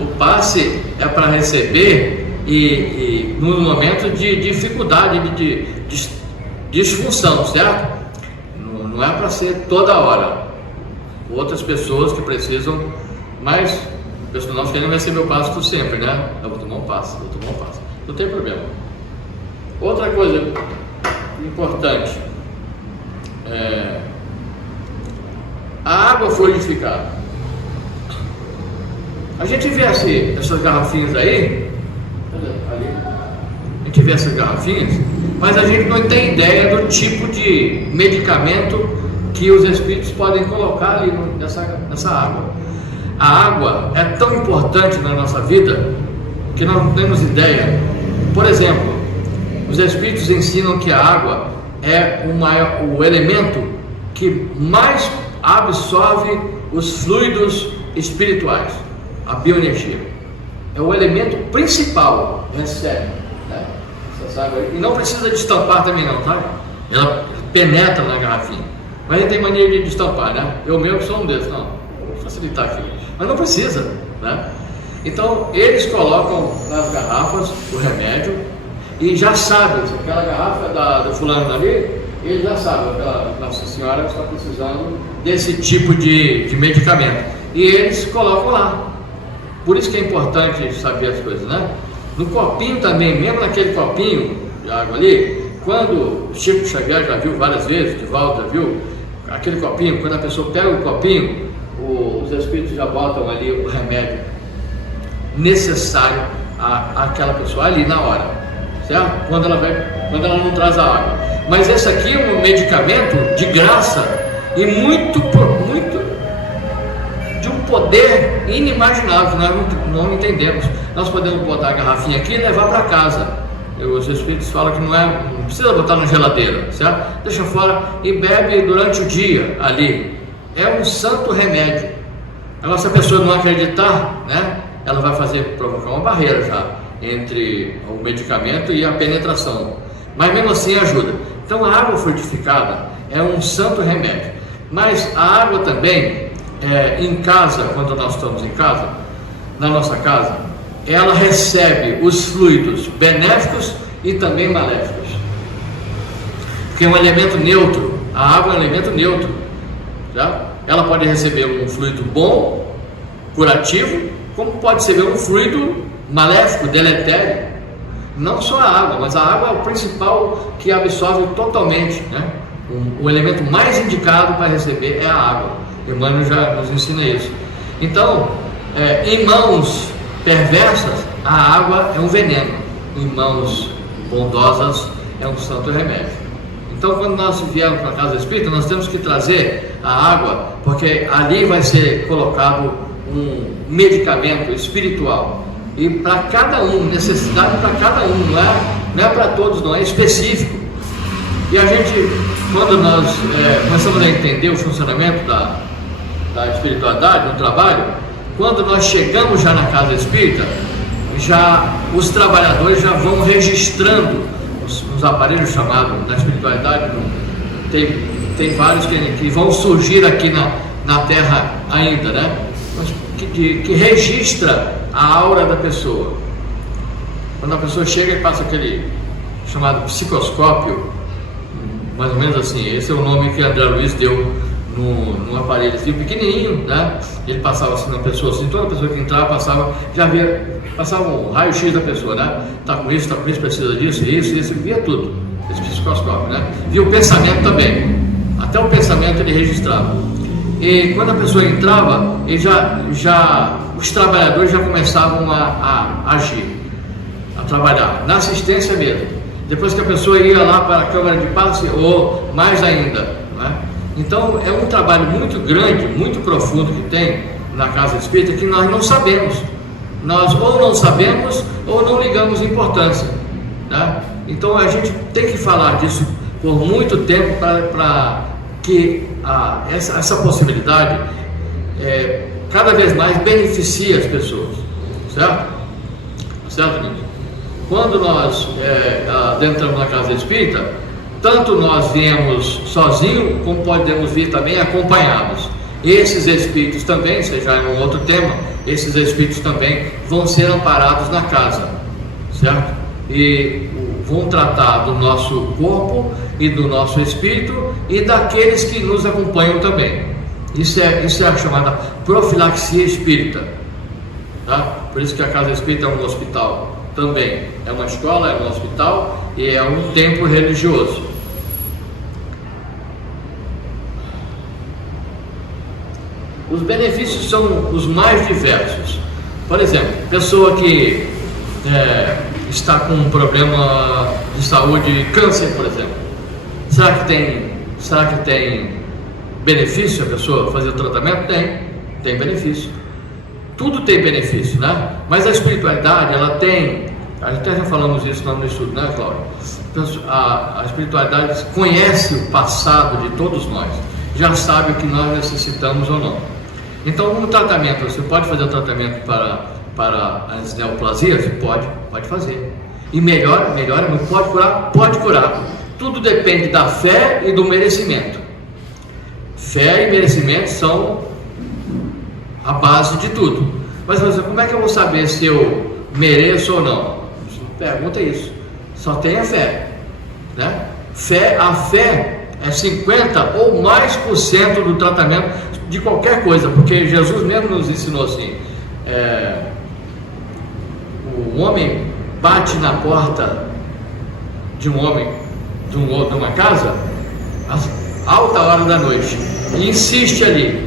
O passe é para receber e no momento de dificuldade, de disfunção, certo? Não é para ser toda hora. Outras pessoas que precisam, mas nós queremos receber o passe sempre, né? Eu vou tomar um passe. Não tem problema. Outra coisa importante, a água fluidificada. A gente vê essas garrafinhas aí, a gente vê essas garrafinhas, mas a gente não tem ideia do tipo de medicamento que os espíritos podem colocar ali nessa água. A água é tão importante na nossa vida que nós não temos ideia. Por exemplo, os espíritos ensinam que a água é o elemento que mais absorve os fluidos espirituais, a bioenergia. É o elemento principal, recebe, né? Essa água aí. E não precisa destampar também não, tá? Ela penetra na garrafinha. Mas ele tem mania de destampar, né? Eu mesmo sou um desses, não, vou facilitar aqui. Mas não precisa, né? Então, eles colocam nas garrafas o remédio e já sabem, se aquela garrafa do fulano ali, ele já sabe, aquela Nossa Senhora está precisando desse tipo de medicamento. E eles colocam lá. Por isso que é importante saber as coisas, né? No copinho também, mesmo naquele copinho de água ali, quando o Chico Xavier já viu várias vezes, o Divaldo já viu, aquele copinho, quando a pessoa pega o copinho, os espíritos já botam ali o remédio necessário àquela pessoa ali na hora, certo? Quando ela não traz a água. Mas esse aqui é um medicamento de graça e muito de um poder inimaginável que nós não entendemos. Nós podemos botar a garrafinha aqui e levar para casa. Os espíritos falam que não precisa botar na geladeira, certo? Deixa fora e bebe durante o dia ali. É um santo remédio. Agora, se a pessoa não acreditar, né, ela vai provocar uma barreira já entre o medicamento e a penetração. Mas mesmo assim ajuda. Então a água fortificada é um santo remédio. Mas a água também, em casa, quando nós estamos em casa, na nossa casa, ela recebe os fluidos benéficos e também maléficos. Porque é um elemento neutro. A água é um elemento neutro. Já? Ela pode receber um fluido bom, curativo, como pode receber um fluido maléfico, deletério. Não só a água, mas a água é o principal que absorve totalmente, né? O elemento mais indicado para receber é a água. Emmanuel já nos ensina isso. Então, em mãos perversas, a água é um veneno. Em mãos bondosas, é um santo remédio. Então, quando nós viemos para a casa espírita, nós temos que trazer a água, porque ali vai ser colocado um medicamento espiritual. E para cada um, necessidade para cada um, não é para todos, não é específico. E a gente, quando nós começamos a entender o funcionamento da espiritualidade, do trabalho, quando nós chegamos já na casa espírita, os trabalhadores já vão registrando os aparelhos chamados na espiritualidade, tem vários que vão surgir aqui na Terra ainda, né? Que registra a aura da pessoa. Quando a pessoa chega e passa aquele chamado psicoscópio, mais ou menos assim, esse é o nome que André Luiz deu num aparelho assim, pequenininho, né? Ele passava assim na pessoa, assim, toda pessoa que entrava passava um raio-x da pessoa, né? Tá com isso, precisa disso, isso, via tudo, esse psicoscópio, né? Via o pensamento também, até o pensamento ele registrava. E quando a pessoa entrava, os trabalhadores já começavam a agir, a trabalhar, na assistência mesmo. Depois que a pessoa ia lá para a Câmara de Passe, ou mais ainda, não é? Então é um trabalho muito grande, muito profundo que tem na casa espírita, que nós não sabemos. Nós ou não sabemos ou não ligamos importância, tá? Então a gente tem que falar disso por muito tempo para que essa possibilidade cada vez mais beneficie as pessoas, certo? Certo, gente? Quando nós adentramos na casa espírita, tanto nós viemos sozinhos, como podemos vir também acompanhados. Esses espíritos também, isso já é um outro tema, esses espíritos também vão ser amparados na casa, certo? E vão tratar do nosso corpo e do nosso espírito e daqueles que nos acompanham também. Isso é a chamada profilaxia espírita, tá? Por isso que a casa espírita é um hospital também, é uma escola, é um hospital e é um templo religioso. Os benefícios são os mais diversos. Por exemplo, pessoa que está com um problema de saúde, câncer, por exemplo. Será que tem benefício a pessoa fazer o tratamento? Tem benefício. Tudo tem benefício, né? Mas a espiritualidade, ela tem, até já falamos isso no estudo, né, Cláudio? A espiritualidade conhece o passado de todos nós, já sabe o que nós necessitamos ou não. Então, no tratamento, você pode fazer o tratamento para as neoplasias? Pode fazer. E melhora muito. Pode curar? Pode curar. Tudo depende da fé e do merecimento. Fé e merecimento são a base de tudo. Mas como é que eu vou saber se eu mereço ou não? Pergunta isso. Só tem a fé, né? A fé é 50% ou mais do tratamento de qualquer coisa, porque Jesus mesmo nos ensinou assim: o homem bate na porta de um homem, de uma casa, às alta hora da noite, e insiste ali,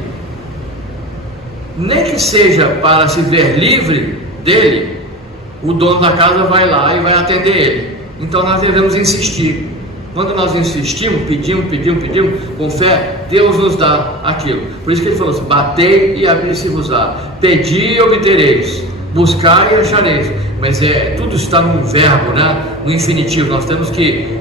nem que seja para se ver livre dele, o dono da casa vai lá e vai atender ele. Então nós devemos insistir. Quando nós insistimos, pedimos com fé, Deus nos dá aquilo. Por isso que ele falou assim: batei e abrir-se-vos-á, pedi e obtereis, buscai e achareis. Mas tudo está no verbo, né? No infinitivo. Nós temos que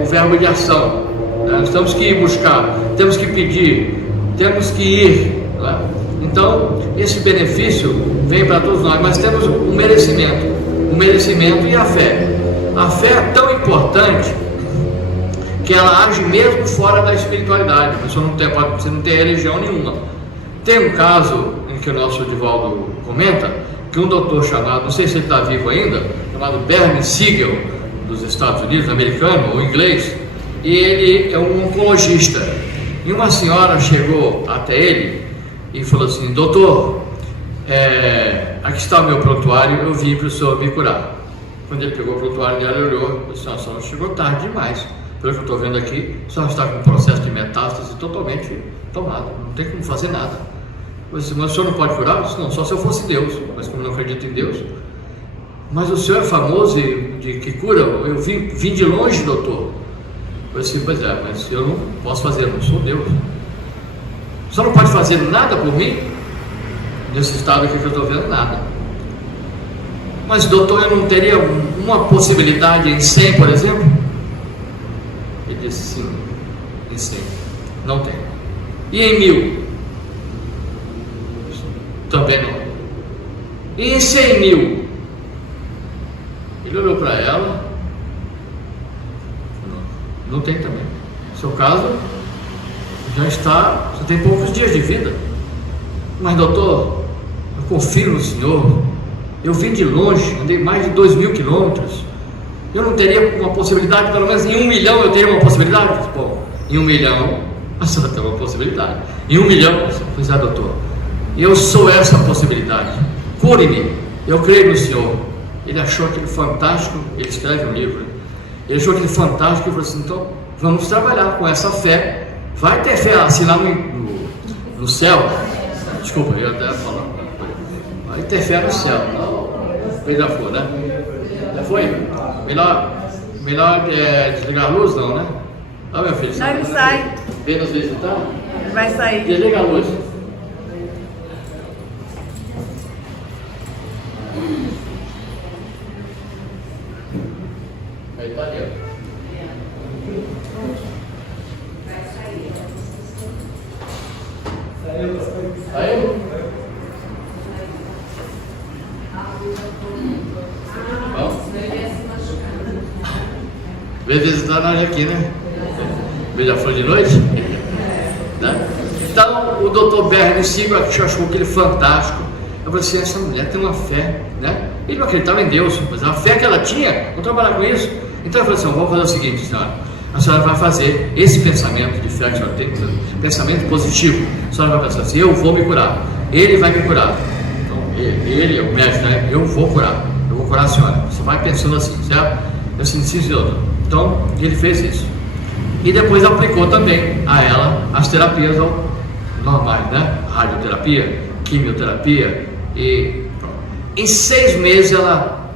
o verbo de ação, né? Nós temos que ir buscar, temos que pedir, temos que ir, né? Então esse benefício vem para todos nós, mas temos o merecimento e a fé. A fé é tão importante que ela age mesmo fora da espiritualidade. A pessoa você não tem religião nenhuma. Tem um caso em que o nosso Divaldo comenta que um doutor chamado, não sei se ele está vivo ainda, chamado Bernie Siegel, dos Estados Unidos, americano ou inglês, e ele é um oncologista. E uma senhora chegou até ele e falou assim: doutor, aqui está o meu prontuário, eu vim para o senhor me curar. Quando ele pegou o prontuário dela, ele olhou e disse: a senhora chegou tarde demais. Pelo que eu estou vendo aqui, a senhora está com um processo de metástase totalmente tomado, não tem como fazer nada. Eu disse: mas o senhor não pode curar? Eu disse: não, só se eu fosse Deus, mas como eu não acredito em Deus. Mas o senhor é famoso de que cura? Eu vim de longe, doutor. Eu disse: pois é, mas eu não posso fazer, eu não sou Deus. O senhor não pode fazer nada por mim? Nesse estado aqui que eu estou vendo, nada. Mas doutor, eu não teria uma possibilidade em 100, por exemplo? Ele disse: sim, em 100 não tem. E em 1000? Também não. E em 100 mil? Ele olhou para ela: não tem também. No seu caso, você tem poucos dias de vida. Mas doutor, eu confio no senhor, eu vim de longe, andei mais de 2.000 quilômetros, eu não teria uma possibilidade? Pelo menos em 1 milhão eu teria uma possibilidade? Bom, em 1 milhão a senhora tem uma possibilidade. Em 1 milhão, pois é, doutor, eu sou essa possibilidade, cure-me, eu creio no senhor. Ele achou aquilo fantástico, ele escreve um livro, ele achou aquilo fantástico e falou assim: então vamos trabalhar com essa fé. Vai ter fé assim lá no céu. Desculpa, eu até falando. Vai ter fé no céu. Ele já foi, né? Já foi? Melhor desligar a luz, não, né? Ó, meu filho, Não, ele sai. Vem nos visitar? Ele vai sair. Desliga a luz. Aí tá ali, ó. Saiu? Veio visitar nós aqui, né? Veio já foi de noite? Né? Então, o doutor Bernie Siegel achou aquele fantástico. Eu falei assim, essa mulher tem uma fé, né? Ele não acreditava em Deus, mas a fé que ela tinha, vou trabalhar com isso. Então eu falei assim, vamos fazer o seguinte, senhora. A senhora vai fazer esse pensamento de fé que a senhora tem, pensamento positivo. A senhora vai pensar assim, eu vou me curar. Ele vai me curar. Então, ele é o médico, né? Eu vou curar. Eu vou curar a senhora. Você vai pensando assim, certo? Eu disse, sim, senhor. Então, ele fez isso. E depois aplicou também a ela as terapias normais, né? Radioterapia, quimioterapia e pronto. Em 6 meses ela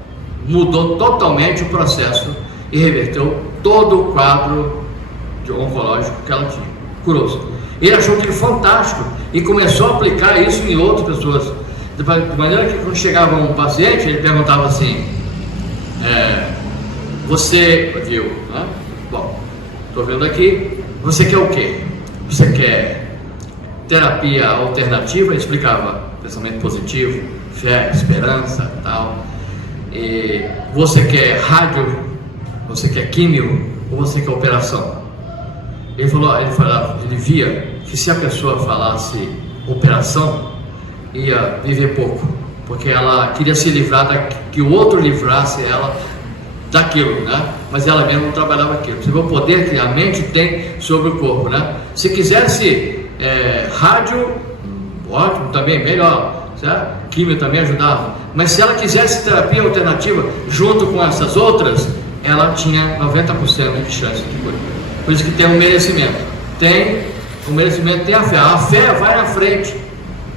mudou totalmente o processo e reverteu todo o quadro oncológico que ela tinha. Curou-se. Ele achou aquilo fantástico e começou a aplicar isso em outras pessoas. De maneira que quando chegava um paciente, ele perguntava assim, você viu, né? Bom, estou vendo aqui, você quer o quê? Você quer terapia alternativa? Ele explicava, pensamento positivo, fé, esperança, tal. E você quer rádio? Você quer químio? Ou você quer operação? Ele via que se a pessoa falasse operação, ia viver pouco, porque ela queria se livrar que o outro livrasse ela daquilo, né? Mas ela mesma não trabalhava aquilo. Você vê o poder que a mente tem sobre o corpo, né? Se quisesse rádio, ótimo, também melhor, certo? Químio também ajudava. Mas se ela quisesse terapia alternativa junto com essas outras, ela tinha 90% de chance de curar. Por isso que tem um merecimento. O merecimento tem a fé. A fé vai na frente,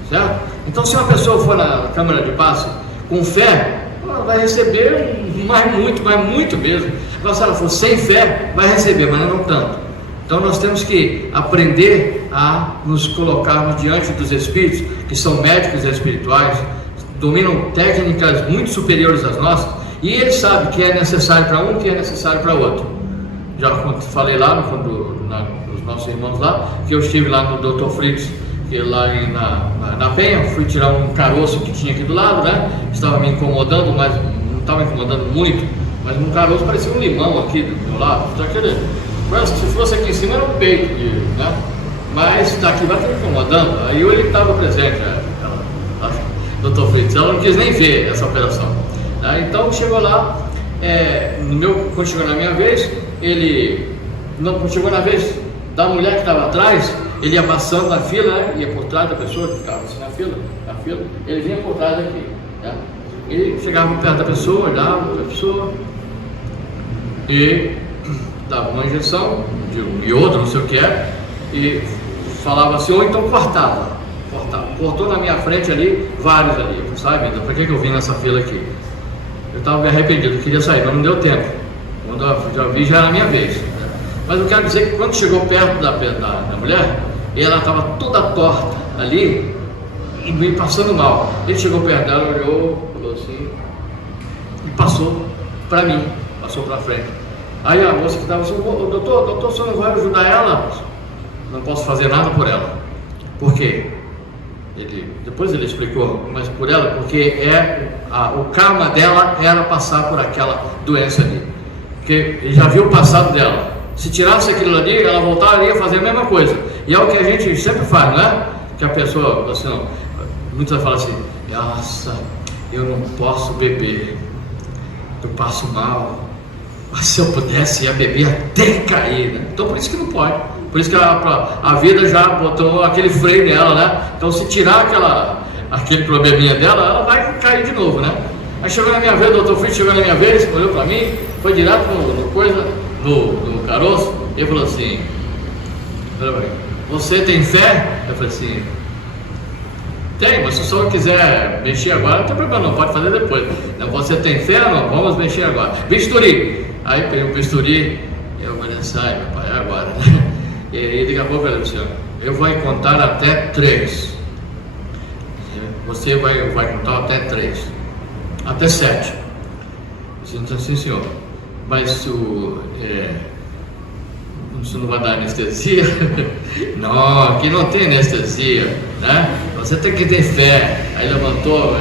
certo? Então, se uma pessoa for na câmara de passe com fé, ela vai receber muito mesmo. Agora, se ela for sem fé, vai receber, mas não tanto. Então, nós temos que aprender a nos colocarmos diante dos espíritos, que são médicos espirituais, dominam técnicas muito superiores às nossas, e eles sabem que é necessário para um, que é necessário para outro. Já falei lá nos nossos irmãos lá, que eu estive lá no Dr. Fritz, que lá na Penha, fui tirar um caroço que tinha aqui do lado, né? Estava me incomodando, mas não estava me incomodando muito, mas um caroço parecia um limão aqui do meu lado. Mas se fosse aqui em cima era um peito, né? Mas daqui vai estar me incomodando. Aí ele estava presente, a Dr. Fritz, ela não quis nem ver essa operação. Então chegou lá, quando chegou na minha vez, quando chegou na vez da mulher que estava atrás, ele ia passando na fila, né? Ia por trás da pessoa que estava assim na fila, ele vinha por trás daqui, né? Ele chegava perto da pessoa, olhava para a pessoa e dava uma injeção de um iodo, não sei o que é, e falava assim, ou então cortava. Cortou na minha frente ali, vários ali. Eu falei, sabe, para que eu vim nessa fila aqui? Eu estava me arrependido, queria sair, mas não deu tempo. Quando eu já vi, já era a minha vez. Mas eu quero dizer que quando chegou perto da mulher, e ela estava toda torta ali, e me passando mal. Ele chegou perto dela, olhou, falou assim, e passou para mim, passou para frente. Aí a moça que estava assim, doutor, o senhor não vai ajudar ela? Não posso fazer nada por ela. Por quê? Depois ele explicou, mas por ela, porque o karma dela era passar por aquela doença ali. Porque ele já viu o passado dela. Se tirasse aquilo ali, ela voltaria a fazer a mesma coisa. E é o que a gente sempre faz, não é? Que a pessoa, assim, muitas falam assim, nossa, eu não posso beber, eu passo mal. Mas se eu pudesse ia beber até cair, né? Então por isso que não pode. Por isso que a vida já botou aquele freio nela, né? Então se tirar aquele probleminha dela, ela vai cair de novo, né? Aí chegou na minha vez, o doutor Fritz chegou na minha vez, olhou para mim, foi direto no caroço, e ele falou assim, você tem fé? Eu falei assim, Tem, mas se o senhor quiser mexer agora, não tem problema, não, pode fazer depois. Não, você tem fé? Não, vamos mexer agora. Bisturi! Aí peguei o bisturi, eu falei, sai, meu pai, é agora. E aí daqui a pouco eu disse, eu vou contar até 3. Você vai contar até 3. Até 7. Então, sim, senhor. Mas se você não vai dar anestesia? Não, aqui não tem anestesia, né? Você tem que ter fé. Aí levantou,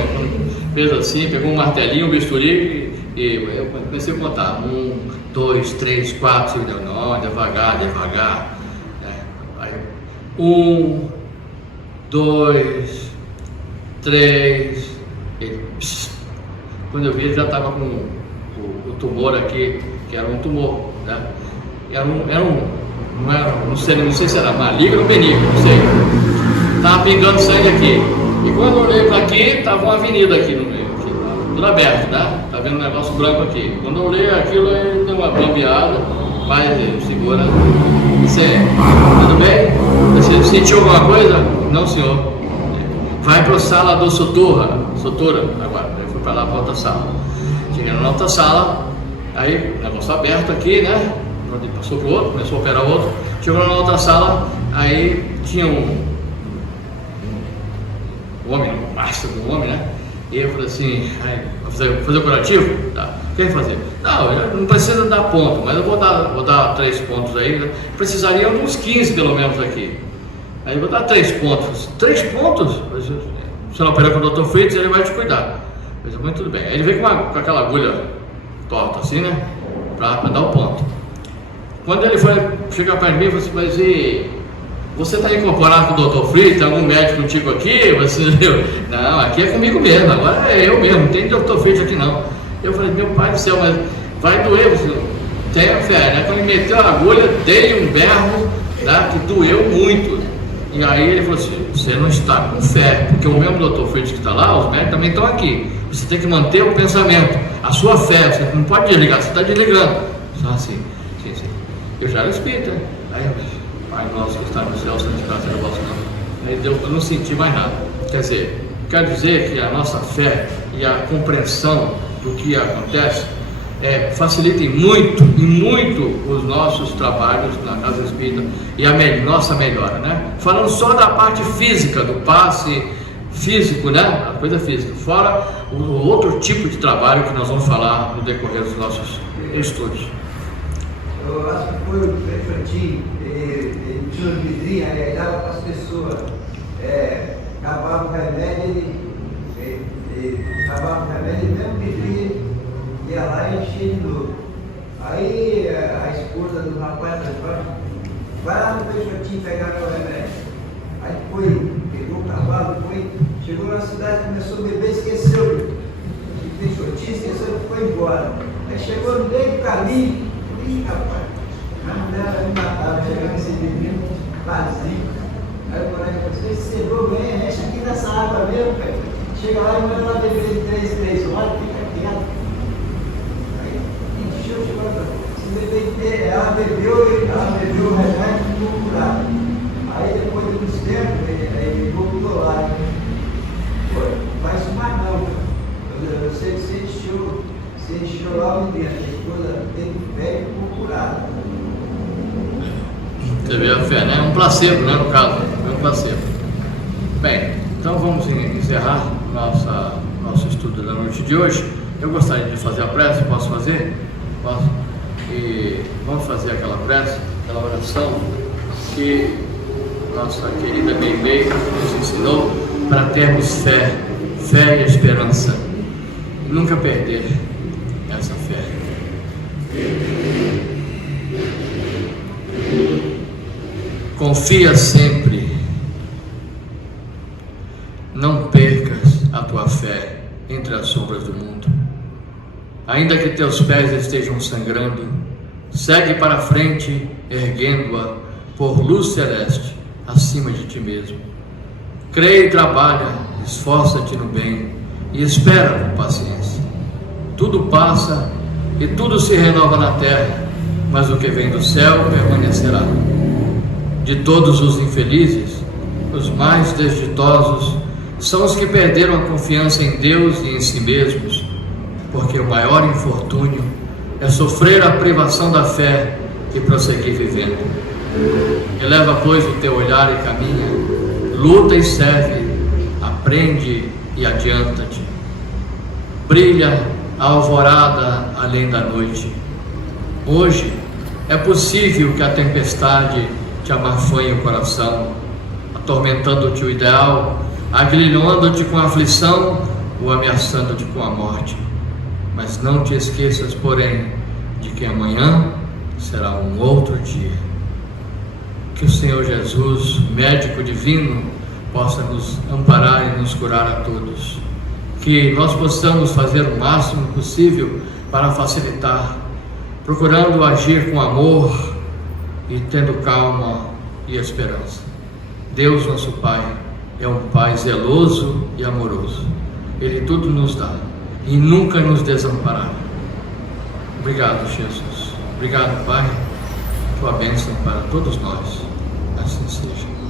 fez assim, pegou um martelinho, um bisturi e eu comecei a contar. 1, 2, 3, 4, 5, não, devagar. Aí, 1, 2, 3. Quando eu vi, ele já estava com o tumor aqui, que era um tumor, né? Não sei se era maligno ou benigno, não sei. Estava pingando sangue aqui. E quando eu olhei para aqui, estava uma avenida aqui no meio, tudo aberto, né? Tá vendo um negócio branco aqui. Quando eu olhei aquilo, ele deu uma bambeada. Pai, segura. Você, tudo bem? Você sentiu alguma coisa? Não, senhor. Vai para a sala do sutura agora. Eu fui para lá para outra sala. Cheguei na outra sala, aí negócio aberto aqui, né? Passou para o outro, começou a operar o outro. Chegou na outra sala, aí tinha um homem, um mastro do homem, né? E eu falei assim, fazer o curativo? Tá. O que fazer? Não precisa dar ponto, mas eu vou dar 3 pontos aí, né? Precisaria de uns 15 pelo menos aqui. Aí eu vou dar 3 pontos. 3 pontos? Se não operar com o Dr. Fritz, ele vai te cuidar. Mas tudo bem. Aí ele veio com aquela agulha torta assim, né? Para dar o ponto. Quando ele foi chegar perto de mim, eu falei assim, você está incorporado com o Dr. Fritz? Tem algum médico contigo aqui? Não, aqui é comigo mesmo, agora é eu mesmo, não tem Dr. Fritz aqui não. Eu falei, meu pai do céu, mas vai doer, você tenha fé, né? Quando ele meteu a agulha, dei um berro, né, que doeu muito. E aí ele falou assim, você não está com fé, porque o mesmo Dr. Fritz que está lá, os médicos também estão aqui. Você tem que manter o pensamento, a sua fé, você não pode desligar, você está desligando. Só assim, sim. Eu já era espírita, né? Aí, Pai nosso que está no céu, santificado seja o vosso nome. Aí eu não senti mais nada. Quer dizer que a nossa fé e a compreensão do que acontece facilitem muito os nossos trabalhos na casa espírita e a nossa melhora, né? Falando só da parte física, do passe físico, né? A coisa física, fora o outro tipo de trabalho que nós vamos falar no decorrer dos nossos estudos. Eu acho que foi o Frefantin, ele tinha uma vidrinha, aí dava para as pessoas, acabava o remédio, ele mesmo vidrinha, ia lá e enchia de novo. Aí a esposa do rapaz falou, vai lá no Frefantin pegar meu remédio. Aí pegou o cavalo, chegou na cidade, começou a beber, esqueceu de Frefantin, esqueceu e foi embora. Aí chegou no meio do caminho. Ih, rapaz, a mulher vai me matar, chegando esse menino vazio. Aí o colega falou, você cegou bem, mexe aqui nessa água mesmo, cara. Chega lá e manda ela beber de 3 horas, fica quieto. Aí encheu, chegou lá, ela bebeu o remédio e ficou curada. Aí depois de uns tempos, ele ficou pro meu lado. Pô, não faz isso mais não, cara. Eu sei que você encheu lá o dentro, a esposa teve fé e ficou curada. Você vê a fé, né? É um placebo, né? No caso, é um placebo. Bem, então vamos encerrar nosso estudo da noite de hoje. Eu gostaria de fazer a prece, posso fazer? Posso? E vamos fazer aquela prece, aquela oração que nossa querida Meimei nos ensinou para termos fé e esperança. Nunca perder essa fé. Confia sempre. Não percas a tua fé entre as sombras do mundo. Ainda que teus pés estejam sangrando, segue para frente, erguendo-a por luz celeste acima de ti mesmo. Crê e trabalha, esforça-te no bem e espera com paciência. Tudo passa e tudo se renova na terra, mas o que vem do céu permanecerá. De todos os infelizes, os mais desditosos são os que perderam a confiança em Deus e em si mesmos, porque o maior infortúnio é sofrer a privação da fé e prosseguir vivendo. Eleva, pois, o teu olhar e caminha, luta e serve, aprende e adianta-te. Brilha a alvorada além da noite. Hoje é possível que a tempestade te amarfanhe o coração, atormentando-te o ideal, agrilhando-te com a aflição ou ameaçando-te com a morte. Mas não te esqueças, porém, de que amanhã será um outro dia. Que o Senhor Jesus, médico divino, possa nos amparar e nos curar a todos. Que nós possamos fazer o máximo possível para facilitar, procurando agir com amor e tendo calma e esperança. Deus, nosso Pai, é um Pai zeloso e amoroso. Ele tudo nos dá e nunca nos desamparará. Obrigado, Jesus. Obrigado, Pai. Tua bênção para todos nós. Assim seja.